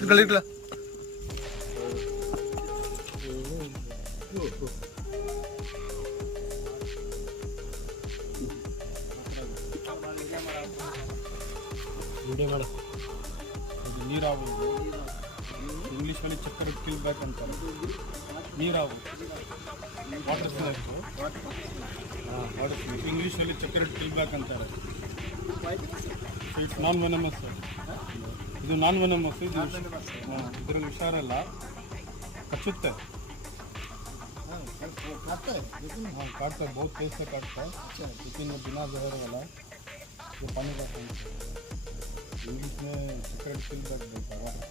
ಇಟ್ಕೊಳ್ಳ video ಮಾಡು. ಇದು ನೀರಾವು, ಇಂಗ್ಲೀಷಲ್ಲಿ ಚಕ್ಕರ್ ಕಿಲ್ ಬ್ಯಾಕ್ ಅಂತಾರೆ. ನೀರಾವು ವಾಟರ್ ಸ್ಲೈಡ್, ಇಂಗ್ಲೀಷಲ್ಲಿ ಚಕ್ಕರ್ ಕಿಲ್ ಬ್ಯಾಕ್ ಅಂತಾರೆ. It's non venomous. ಇದು ನಾನ್ ವೆನಮಸ್. ಇದು ಇದರಲ್ಲಿ ಹುಷಾರಲ್ಲ, ಕಚ್ಚುತ್ತೆ. काटता है, बहुत तेज से काटता है, लेकिन बिना जहर वाला जो पानी का खाना है। इंग्लिश में सिगरेट किल बैक बोलता है, वाटर